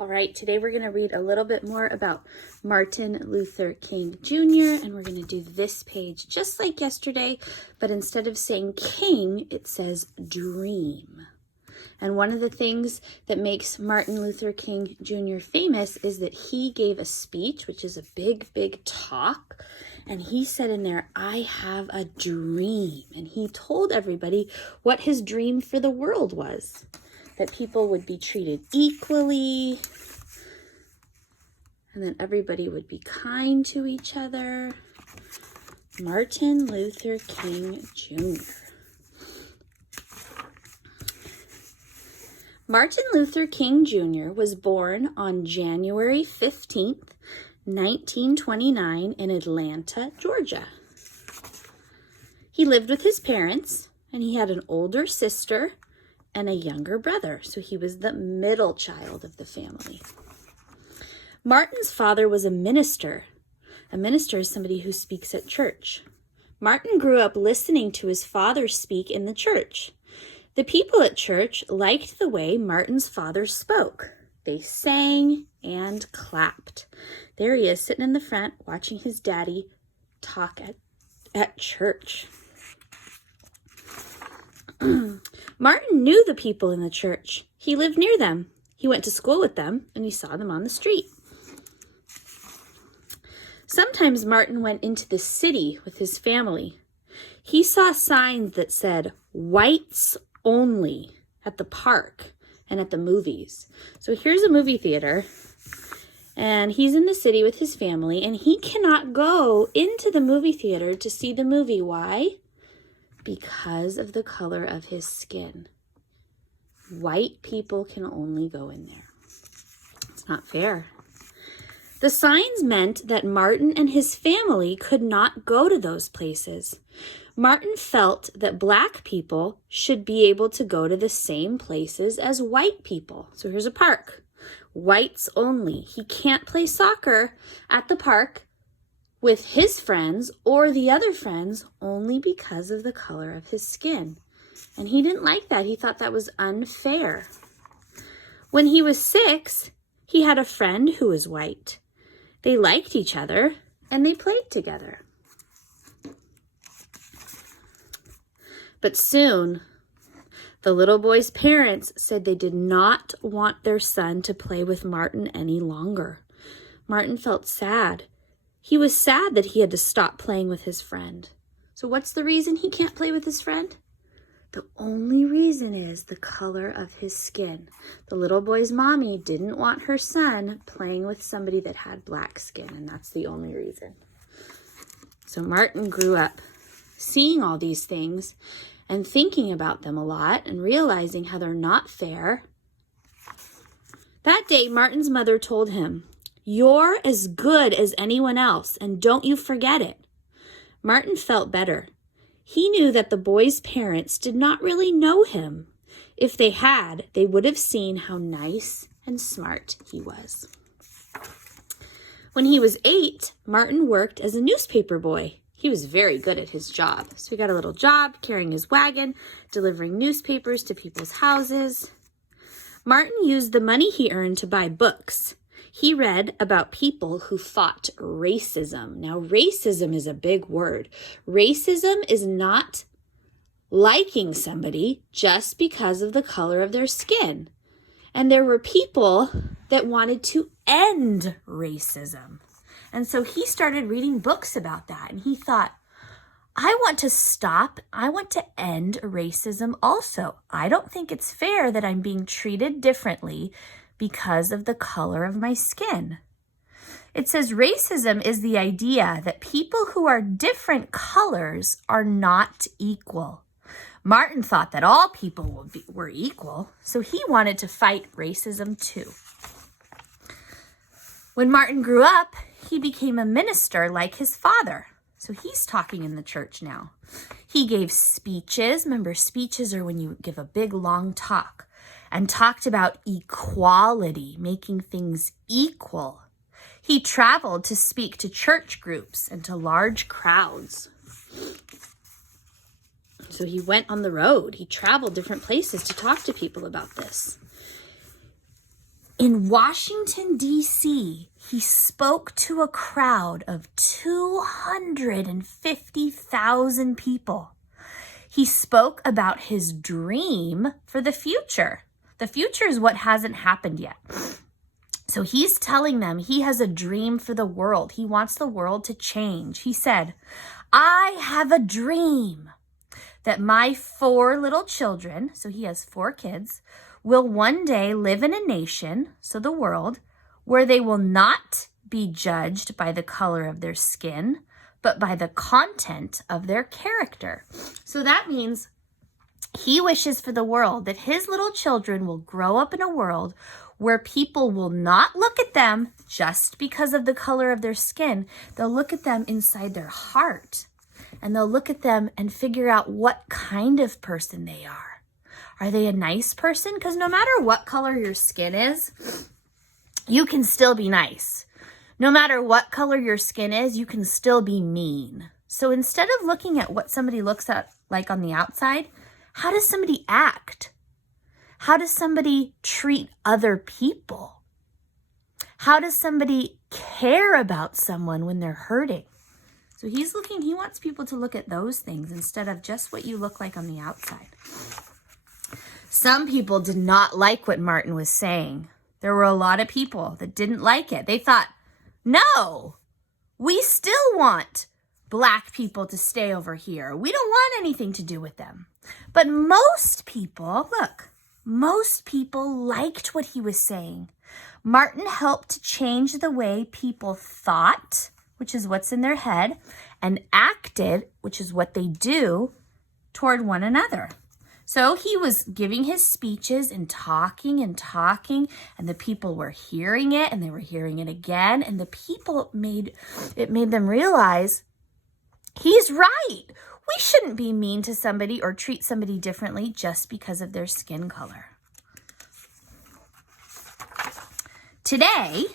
All right, today we're going to read a little bit more about Martin Luther King Jr., and we're going to do this page just like yesterday, but instead of saying king, it says dream. And one of the things that makes Martin Luther King Jr. famous is that he gave a speech, which is a big talk, and he said in there, "I have a dream." And he told everybody what his dream for the world was. That people would be treated equally, and that everybody would be kind to each other. Martin Luther King Jr. Martin Luther King Jr. was born on January 15th, 1929 in Atlanta, Georgia. He lived with his parents, and he had an older sister and a younger brother, so he was the middle child of the family. Martin's father was a minister. A minister is somebody who speaks at church. Martin grew up listening to his father speak in the church. The people at church liked the way Martin's father spoke. They sang and clapped. There he is sitting in the front watching his daddy talk at church. Martin knew the people in the church. He lived near them. He went to school with them, and he saw them on the street. Sometimes Martin went into the city with his family. He saw signs that said, "Whites only," at the park and at the movies. So here's a movie theater, and he's in the city with his family, and he cannot go into the movie theater to see the movie. Why? Because of the color of his skin. White people can only go in there. It's not fair. The signs meant that Martin and his family could not go to those places. Martin felt that black people should be able to go to the same places as white people. So here's a park. Whites only. He can't play soccer at the park with his friends or the other friends only because of the color of his skin. And he didn't like that. He thought that was unfair. When he was 6, he had a friend who was white. They liked each other and they played together. But soon, the little boy's parents said they did not want their son to play with Martin any longer. Martin felt sad. He was sad that he had to stop playing with his friend. So what's the reason he can't play with his friend? The only reason is the color of his skin. The little boy's mommy didn't want her son playing with somebody that had black skin, and that's the only reason. So Martin grew up seeing all these things and thinking about them a lot and realizing how they're not fair. That day, Martin's mother told him, "You're as good as anyone else, and don't you forget it." Martin felt better. He knew that the boy's parents did not really know him. If they had, they would have seen how nice and smart he was. When he was 8, Martin worked as a newspaper boy. He was very good at his job. So he got a little job carrying his wagon, delivering newspapers to people's houses. Martin used the money he earned to buy books. He read about people who fought racism. Now, racism is a big word. Racism is not liking somebody just because of the color of their skin. And there were people that wanted to end racism. And so he started reading books about that. And he thought, I want to end racism also. I don't think it's fair that I'm being treated differently because of the color of my skin. It says racism is the idea that people who are different colors are not equal. Martin thought that all people were equal, so he wanted to fight racism too. When Martin grew up, he became a minister like his father. So he's talking in the church now. He gave speeches. Remember, speeches are when you give a big, long talk. And talked about equality, making things equal. He traveled to speak to church groups and to large crowds. So he went on the road. He traveled different places to talk to people about this. In Washington, D.C., he spoke to a crowd of 250,000 people. He spoke about his dream for the future. The future is what hasn't happened yet. So he's telling them he has a dream for the world. He wants the world to change. He said, I have a dream that my 4 little children, so he has 4 kids, will one day live in a nation, so the world, where they will not be judged by the color of their skin, but by the content of their character. So that means he wishes for the world that his little children will grow up in a world where people will not look at them just because of the color of their skin. They'll look at them inside their heart, and they'll look at them and figure out what kind of person they are. Are they a nice person? Because no matter what color your skin is, you can still be nice. No matter what color your skin is, you can still be mean. So instead of looking at what somebody looks at like on the outside, how does somebody act? How does somebody treat other people? How does somebody care about someone when they're hurting? So he wants people to look at those things instead of just what you look like on the outside. Some people did not like what Martin was saying. There were a lot of people that didn't like it. They thought, no, we still want Black people to stay over here. We don't want anything to do with them. But most people liked what he was saying. Martin helped to change the way people thought, which is what's in their head, and acted, which is what they do, toward one another. So he was giving his speeches and talking, and the people were hearing it, and they were hearing it again, and the people made them realize he's right. We shouldn't be mean to somebody or treat somebody differently just because of their skin color. Today,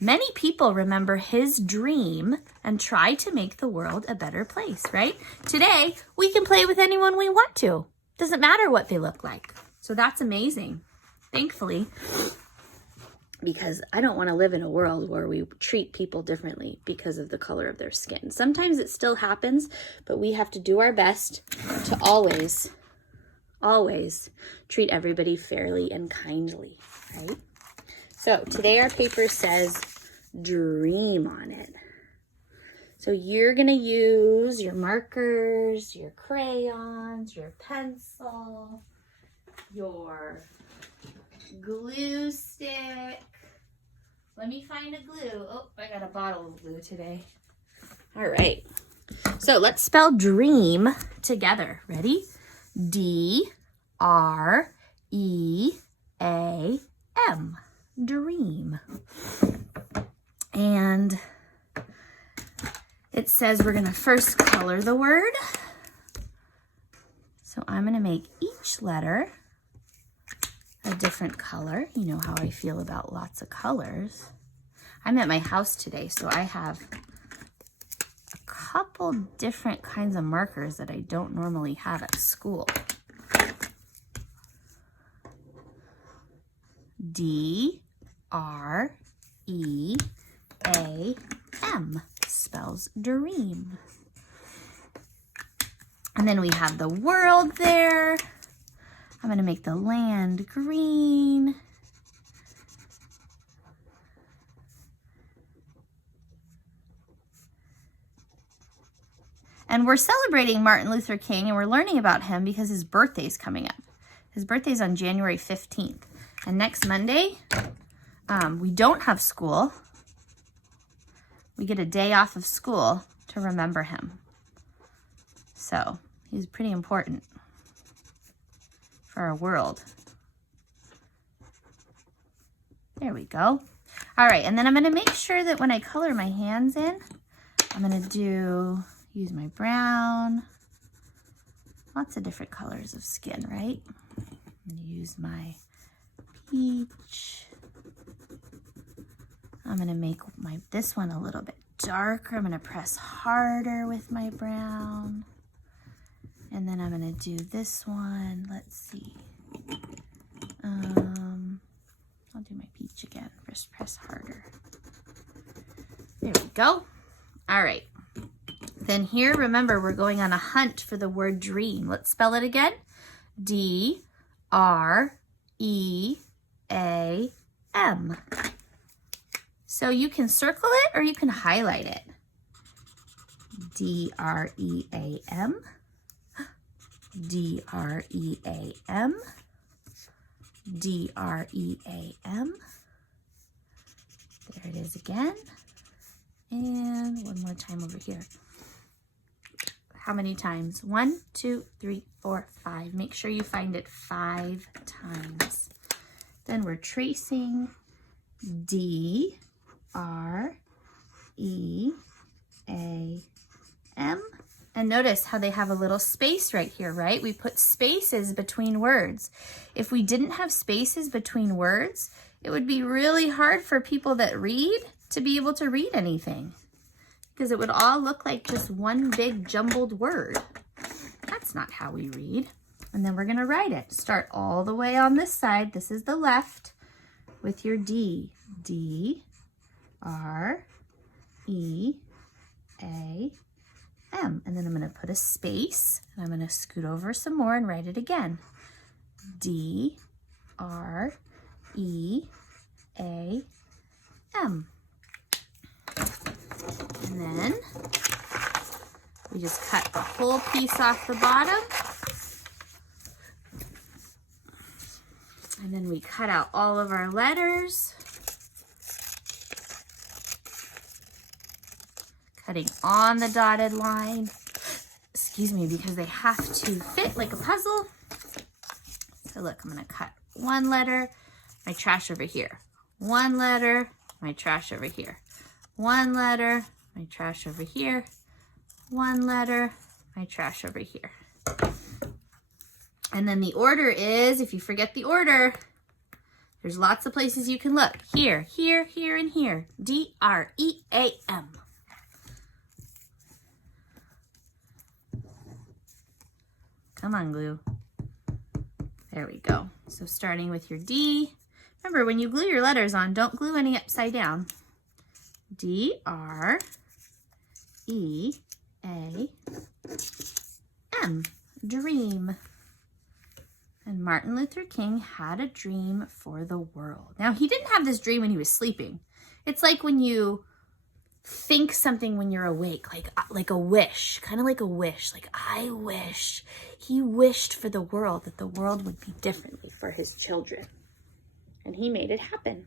many people remember his dream and try to make the world a better place, right? Today, we can play with anyone we want to. Doesn't matter what they look like. So that's amazing, thankfully, because I don't want to live in a world where we treat people differently because of the color of their skin. Sometimes it still happens, but we have to do our best to always treat everybody fairly and kindly, right? So today our paper says dream on it. So you're going to use your markers, your crayons, your pencil, your glue stick. Let me find a glue. Oh, I got a bottle of glue today. All right. So let's spell dream together. Ready? D-R-E-A-M. Dream. And it says we're going to first color the word. So I'm going to make each letter a different color. You know how I feel about lots of colors. I'm at my house today, so I have a couple different kinds of markers that I don't normally have at school. D-R-E-A-M spells dream. And then we have the world there. I'm going to make the land green. And we're celebrating Martin Luther King, and we're learning about him because his birthday's coming up. His birthday's on January 15th. And next Monday, we don't have school. We get a day off of school to remember him. So he's pretty important for our world. There we go. All right, and then I'm going to make sure that when I color my hands in, I'm going to use my brown. Lots of different colors of skin, right? I'm going to use my peach. I'm going to make this one a little bit darker. I'm going to press harder with my brown. And then I'm going to do this one. Let's see. I'll do do my peach again. Just press harder. There we go. All right. Then here, remember, we're going on a hunt for the word dream. Let's spell it again. D-R-E-A-M. So you can circle it or you can highlight it. D-R-E-A-M. D-R-E-A-M. D-R-E-A-M. There it is again. And one more time over here. How many times? 1, 2, 3, 4, 5. Make sure you find it 5 times. Then we're tracing D-R-E-A-M. And notice how they have a little space right here, right? We put spaces between words. If we didn't have spaces between words, it would be really hard for people that read to be able to read anything, because it would all look like just one big jumbled word. That's not how we read. And then we're going to write it. Start all the way on this side. This is the left with your D. D-R-E-A-M. And then I'm going to put a space, and I'm going to scoot over some more and write it again. D-R-E-A-M. And then we just cut the whole piece off the bottom. And then we cut out all of our letters. Cutting on the dotted line. Excuse me, because they have to fit like a puzzle. So look, I'm gonna cut one letter, my trash over here. One letter, my trash over here. One letter, my trash over here. One letter, my trash over here. And then the order is, if you forget the order, there's lots of places you can look. Here, here, here, and here. D-R-E-A-M. Come on, glue. There we go. So starting with your D. Remember, when you glue your letters on, don't glue any upside down. D-R-E-A-M. Dream. And Martin Luther King had a dream for the world. Now, he didn't have this dream when he was sleeping. It's like when you think something when you're awake, like a wish, kind of like a wish. Like, I wish. He wished for the world, that the world would be differently for his children. And he made it happen.